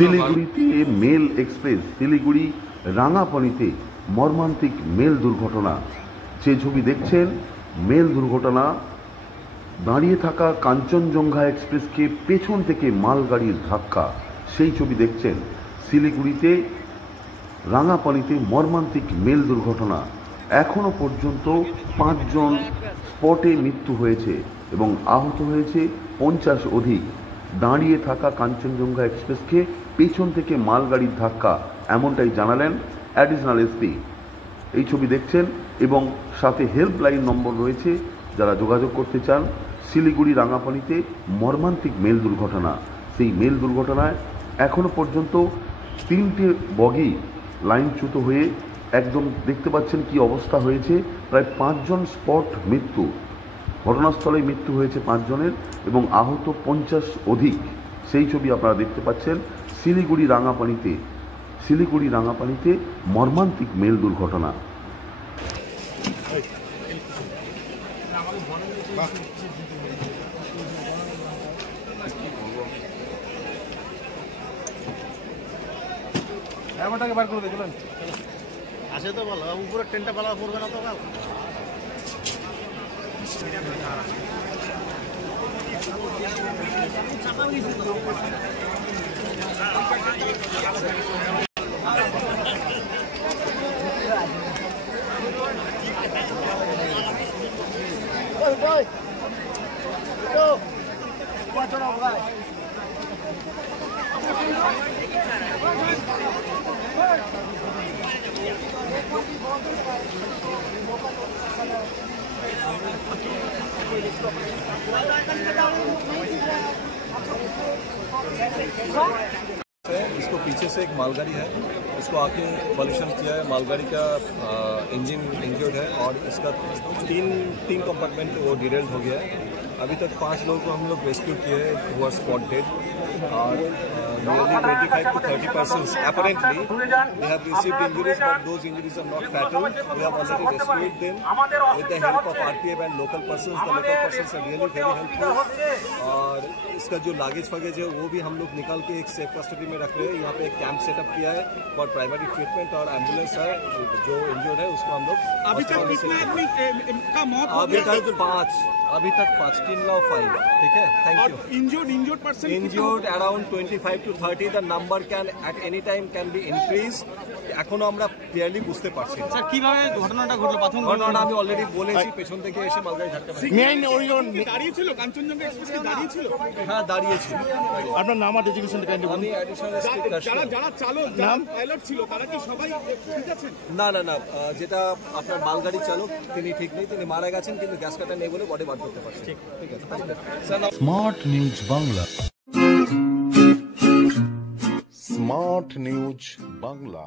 শিলিগুড়িতে mail express Siliguri রাঙাপানিতে মর্মান্তিক mail দুর্ঘটনা। যে ছবি দেখছেন, মেল দুর্ঘটনা। দাঁড়িয়ে থাকা কাঞ্চনজঙ্ঘা এক্সপ্রেসকে পেছন থেকে মালগাড়ির ধাক্কা, সেই ছবি দেখছেন। শিলিগুড়িতে রাঙাপানিতে মর্মান্তিক মেল দুর্ঘটনা। এখনো পর্যন্ত 5 জন স্পটে মৃত্যু হয়েছে এবং আহত হয়েছে 50 অধিক। দাঁড়িয়ে থাকা কাঞ্চনজঙ্ঘা এক্সপ্রেসকে পেছন থেকে মালগাড়ির ধাক্কা, এমনটাই জানালেন অ্যাডিশনাল এসপি। এই ছবি দেখছেন এবং সাথে হেল্পলাইন নম্বর রয়েছে, যারা যোগাযোগ করতে চান। শিলিগুড়ি রাঙাপানিতে মর্মান্তিক মেল দুর্ঘটনা। সেই মেল দুর্ঘটনায় এখনো পর্যন্ত 3টে বগি লাইনচ্যুত হয়ে একদম দেখতে পাচ্ছেন কি অবস্থা হয়েছে। প্রায় 5 জন স্পট মৃত্যু, ঘটনাস্থলে মৃত্যু হয়েছে 5 জনের এবং আহত 50 অধিক। সেই ছবি আপনারা দেখতে পাচ্ছেন শিলিগুড়ি রাঙাপানিতে মর্মান্তিক মেল দুর্ঘটনা। আসে তো বলো, উপরে ট্রেনটা পালা পড়বে না তো কাল। इसको पीछे से एक मालगाड़ी है, इसको आके कॉलिशन किया है। मालगाड़ी का इंजन इंजर्ड है और इसका तीन कंपार्टमेंट वो डिरेल्ड हो गया है। अभी तक 5 लोगों को हम लोग रेस्क्यू किए हैं, वो आर स्पॉट डेड, और nearly 25 to 30% apparently they have received injuries, but those injuries are not fatal. We have already rescued them with the help of RPF and local persons. The local persons are really very helpful, और इसका जो luggage फगेज है वो भी हम लोग निकाल के एक सेफ कस्टडी में रख रहे हैं। यहाँ पे एक कैंप सेटअप किया है फॉर प्राइमरी ट्रीटमेंट, और एम्बुलेंस है जो इंजर्ड है उसको हम लोग अभी तक 5 3 now 5। ठीक है, thank you. Injured person injured around 25 to 30। the number can at any time can be increased। এখনো আমরা ক্লিয়ারলি বুঝতে পারছি না স্যার কিভাবে ঘটনাটা ঘটলো। প্রথম ঘটনাটা আমি অলরেডি বলেছি, পেছন থেকে এসে মালগাড়ি ধাক্কা মারে। মেইন ওই দাঁড়িয়ে ছিল, কাঞ্চনজঙ্ঘা এক্সপ্রেস কি দাঁড়িয়ে ছিল? হ্যাঁ, দাঁড়িয়ে ছিল। আপনার নাম আর ডেজিগনেশন কাইন্ডলি বলুন। আমি অ্যাডিশনাল এসপি যারা চালক নাম পাইলট ছিল তারা কি সবাই ঠিক আছেন? না, যেটা আপনার মালগাড়ি চালক তিনি ঠিক নেই, তিনি মারা গেছেন, কিন্তু গ্যাস কাটা নেই বলে বডি বার করতে পারছে। ঠিক আছে। Smart news Bangla, smart news Bangla.